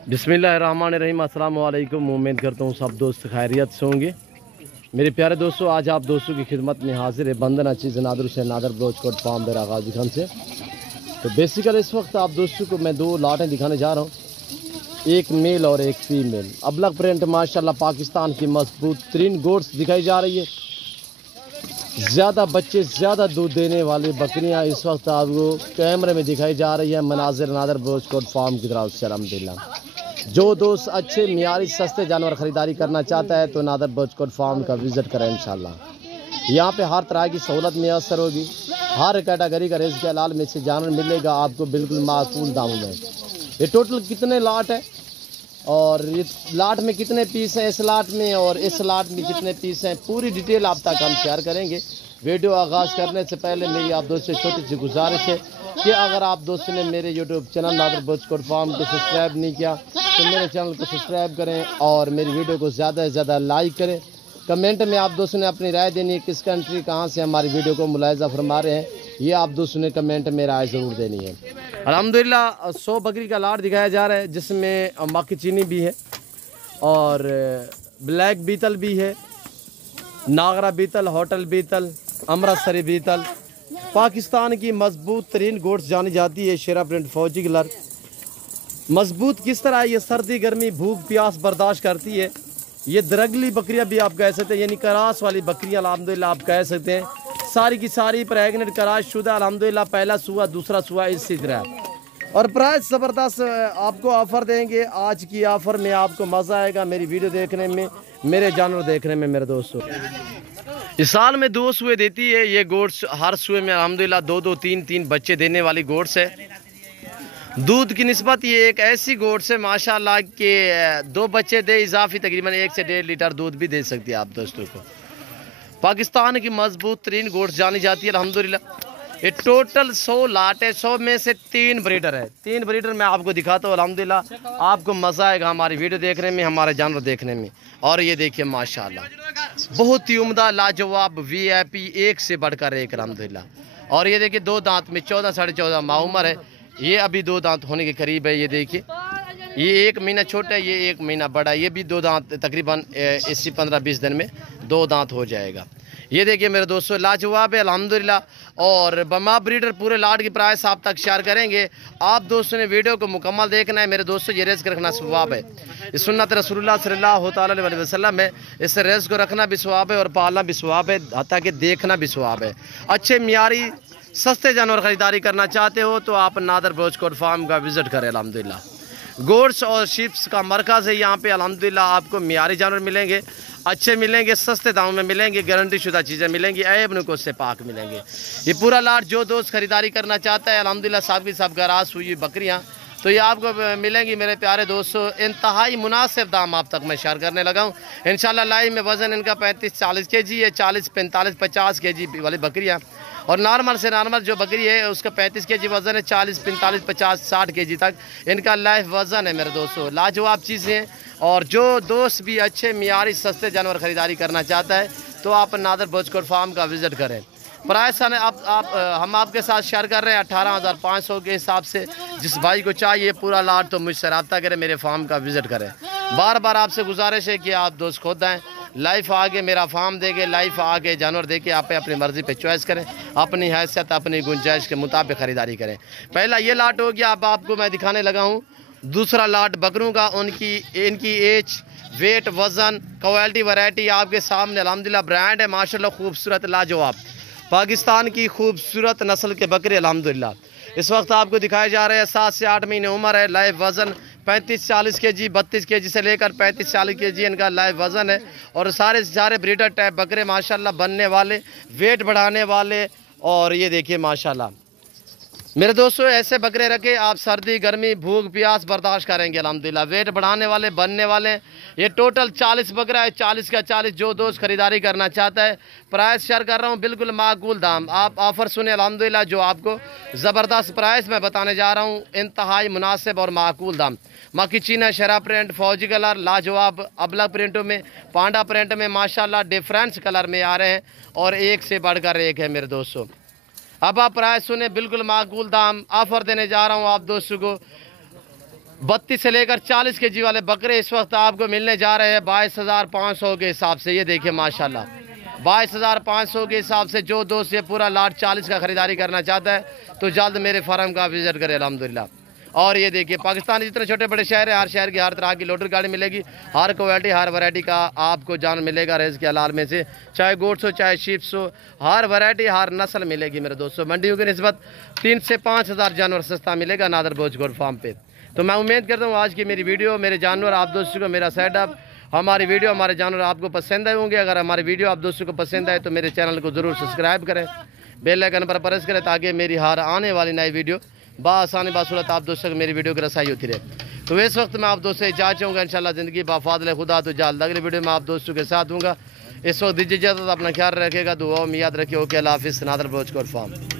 बिस्मिल्लाहिर्रहमानिर्रहीम। अस्सलाम वालेकुम। उम्मीद करता हूँ सब दोस्त खैरियत से होंगे। मेरे प्यारे दोस्तों, आज आप दोस्तों की खिदमत में हाजिर है बंदना चीज़ नादर से नादर ब्रोचकोट फार्म डेरा गाजी खान से। तो बेसिकली इस वक्त आप दोस्तों को मैं दो लाटें दिखाने जा रहा हूँ, एक मेल और एक फीमेल। अबलग प्रिंट माशाल्लाह पाकिस्तान की मजबूत तरीन गोट्स दिखाई जा रही है। ज़्यादा बच्चे ज़्यादा दूध देने वाली बकरियां इस वक्त आपको कैमरे में दिखाई जा रही है मनाजिर नादर ब्रोचकोट फार्म की तरफ से। अल्हम्दुलिल्लाह, जो दोस्त अच्छे मियारी सस्ते जानवर ख़रीदारी करना चाहता है तो नादर ब्रोचकोट फार्म का विज़िट करें। इंशाल्लाह यहाँ पे हर तरह की सहूलत मैसर होगी। हर कैटेगरी का रिज़्क़ हलाल में से जानवर मिलेगा आपको बिल्कुल माकूल दामों में। ये टोटल कितने लाट है और इस लाट में कितने पीस हैं, इस लाट में और इस लाट में कितने पीस हैं, पूरी डिटेल आप तक हम शेयर करेंगे। वीडियो आगाज़ करने से पहले मेरी आप दोस्तों से छोटी सी गुजारिश है कि अगर आप दोस्तों ने मेरे यूट्यूब चैनल नादर ब्रोचकोट फार्म को सब्सक्राइब नहीं किया तो मेरे चैनल को सब्सक्राइब करें और मेरी वीडियो को ज़्यादा से ज़्यादा लाइक करें। कमेंट में आप दोस्तों ने अपनी राय देनी है, किस कंट्री कहाँ से हमारी वीडियो को मुलाहिज़ा फरमा रहे हैं, ये आप दोस्तों ने कमेंट में राय ज़रूर देनी है। अल्हम्दुलिल्लाह 100 बकरी का लाट दिखाया जा रहा है जिसमें मक्की चीनी भी है और ब्लैक बीतल भी है, नागरा बीतल, होटल बीतल, अमृतसरी बीतल। पाकिस्तान की मजबूत तरीन गोट्स जानी जाती है शेरा प्रिंट फौजी कलर। मजबूत किस तरह, ये सर्दी गर्मी भूख प्यास बर्दाश्त करती है। ये दरगली बकरियां भी आप कह सकते हैं, यानी करास वाली बकरियां अल्हम्दुलिल्लाह आप कह सकते हैं। सारी की सारी प्रेगनेंट करास शुदा अल्हम्दुलिल्लाह, पहला सुआ दूसरा सुआ इसी तरह। और प्राइस ज़बरदस्त आपको ऑफ़र देंगे। आज की ऑफ़र में आपको मज़ा आएगा मेरी वीडियो देखने में, मेरे जानवर देखने में। मेरे दोस्तों, इस साल में 2 सुए देती है ये गोट्स। हर सुए में अल्हम्दुलिल्लाह 2-2, 3-3 बच्चे देने वाली गोट्स है। दूध की निस्बत ये एक ऐसी गोट्स है माशाल्लाह के 2 बच्चे दे इजाफी तकरीबन 1 से 1.5 लीटर दूध भी दे सकती है आप दोस्तों को। पाकिस्तान की मजबूत तरीन गोट्स जानी जाती है अल्हम्दुलिल्लाह। ये टोटल 100 लाट है, 100 में से 3 ब्रीडर है। 3 ब्रीडर मैं आपको दिखाता हूँ। अल्हम्दुलिल्लाह आपको मज़ा आएगा हमारी वीडियो देखने में, हमारे जानवर देखने में। और ये देखिए माशाल्लाह बहुत ही उम्दा लाजवाब VIP, एक से बढ़कर एक अल्हम्दुलिल्लाह। और ये देखिए 2 दांत में 14 साढ़े 14 माउमर है। ये अभी 2 दांत होने के करीब है। ये देखिए ये 1 महीना छोटा है, ये 1 महीना बड़ा है। ये भी 2 दांत तकरीबन इसी 15-20 दिन में 2 दांत हो जाएगा। ये देखिए मेरे दोस्तों लाजवाब है अल्हम्दुलिल्लाह। और बमा ब्रीडर पूरे लाट की प्राइस आप तक शेयर करेंगे। आप दोस्तों ने वीडियो को मुकम्मल देखना है मेरे दोस्तों। ये रिज़्क़ रखना सवाब है, इस सुन्नत रसूलुल्लाह सल्लल्लाहु अलैहि वसल्लम है। इस रिज़्क़ को रखना भी सवाब है और पालना भी सवाब है, हत्ता कि देखना भी सवाब है। अच्छे मियारी सस्ते जानवर ख़रीदारी करना चाहते हो तो आप नादर ब्रोचकोट फार्म का विज़िट करें। अल्हम्दुलिल्लाह गोट्स और शीप्स का मरकज़ है यहाँ पे। अल्हम्दुलिल्लाह आपको मियारी जानवर मिलेंगे, अच्छे मिलेंगे, सस्ते दामों में मिलेंगे, गारंटी शुदा चीज़ें मिलेंगी, ऐब नुको से पाक मिलेंगे। ये पूरा लाट जो दोस्त खरीदारी करना चाहता है अल्हम्दुलिल्लाह सब की सब गरास हुई बकरियाँ तो ये आपको मिलेंगी मेरे प्यारे दोस्तों। इंतहाई मुनासिब दाम आप तक मैं शेयर करने लगा हूँ इंशाल्लाह। लाइव में वज़न इनका 35-40 kg है, 40, 45, 50 kg वाली बकरियाँ। और नॉर्मल से नॉर्मल जो बकरी है उसका 35 kg वज़न है, 40, 45, 50, 60 kg तक इनका लाइफ वज़न है मेरे दोस्तों। लाजवाब चीज़ें हैं। और जो दोस्त भी अच्छे मियारी सस्ते जानवर ख़रीदारी करना चाहता है तो आप नादर ब्रोचकोट फार्म का विज़िट करें। प्राइस हम आपके साथ शेयर कर रहे हैं 18,500 के हिसाब से। जिस भाई को चाहिए पूरा लाट तो मुझसे रब्ता करें, मेरे फार्म का विज़िट करें। बार बार आपसे गुजारिश है कि आप दोस्त खुद आएँ, लाइफ आके मेरा फार्म देके, लाइफ आके जानवर देके आप अपनी मर्ज़ी पे चॉइस करें, अपनी हैसियत अपनी गुंजाइश के मुताबिक ख़रीदारी करें। पहला ये लाट हो गया, अब आपको मैं दिखाने लगा हूँ दूसरा लाट बकरों का। इनकी एज, वेट, वज़न, क्वालिटी, वैरायटी आपके सामने। अल्हम्दुलिल्लाह ब्रांड है माशाल्लाह, खूबसूरत लाजवाब पाकिस्तान की खूबसूरत नस्ल के बकरे अल्हम्दुलिल्लाह इस वक्त आपको दिखाए जा रहे हैं। 7 से 8 महीने उम्र है। लाइव वज़न 35-40 kg, 32 kg से लेकर 35-40 kg इनका लाइव वज़न है। और सारे ब्रीडर टाइप बकरे माशाल्लाह बनने वाले, वेट बढ़ाने वाले। और ये देखिए माशाल्लाह मेरे दोस्तों ऐसे बकरे रखे आप सर्दी गर्मी भूख प्यास बर्दाश्त करेंगे अल्हम्दुलिल्लाह। वेट बढ़ाने वाले, बनने वाले। ये टोटल 40 बकरा है, 40 का 40 जो दोस्त खरीदारी करना चाहता है। प्राइस शेयर कर रहा हूँ बिल्कुल माकूल दाम। आप ऑफ़र सुने अल्हम्दुलिल्लाह, जो आपको ज़बरदस्त प्राइस मैं बताने जा रहा हूँ, इंतहाई मुनासिब और माकूल दाम। मक्की चीना, शरा प्रिंट, फौजी कलर, लाजवाब अबलग प्रिंटों में, पांडा प्रिंट में माशाल्लाह डिफरेंस कलर में आ रहे हैं और एक से बढ़कर एक है मेरे दोस्तों। अब आप प्राइस सुने बिल्कुल माकूल दाम ऑफ़र देने जा रहा हूँ आप दोस्तों को। 32 سے لے کر 40 کے جی والے بکرے اس وقت آپ کو ملنے جا رہے ہیں 22,500 کے حساب سے. یہ دیکھیں ماشاءاللہ 22,500 کے حساب سے. جو دوست یہ پورا لاٹ 40 کا خریداری کرنا چاہتا ہے تو جلد میرے فارم کا وزٹ کرے الحمدللہ. اور یہ دیکھیے پاکستان جتنے چھوٹے بڑے شہر ہیں ہر شہر کی ہر طرح کی لوڈر گاڑی ملے گی. ہر کوالٹی ہر ورائٹی کا آپ کو جان ملے گا رزق حلال میں سے. چاہے گوٹس ہو چاہے شیپس ہو ہر ورائٹی ہر نسل ملے گی میرے دوستوں. منڈیوں کی نسبت 3 سے 5,000 جانور سستا ملے گا نادر بلوچ گوٹ فارم پہ. تو میں امید کرتا ہوں آج کی میری ویڈیو میرے جانور آپ دوستوں کو میرا سیٹ اپ ہماری ویڈیو ہمارے جانور آپ کو پسند آئے ہوں گے. اگر ہماری ویڈیو آپ دوستوں کو پسند آئے تو میرے چینل کو ضرور سبسکرائب کریں بیل آئیکن پر پریس کریں تاکہ میری ہر آنے والی نئی ویڈیو بآسانی بصورت آپ دوستوں کو میری ویڈیو کی رسائی ہوتی رہے. تو اس وقت میں آپ دوستوں سے اجازت چاہوں گا انشاءاللہ زندگی بفضل خدا تو جلد اگلی ویڈیو میں آپ دوستوں کے ساتھ ہوں گا. اس وقت دیجیے اجازت اپنا خیال رکھے گا دعاؤں میں یاد رکھیے. اوکے اللہ حافظ. نادر بلوچ گوٹ فارم.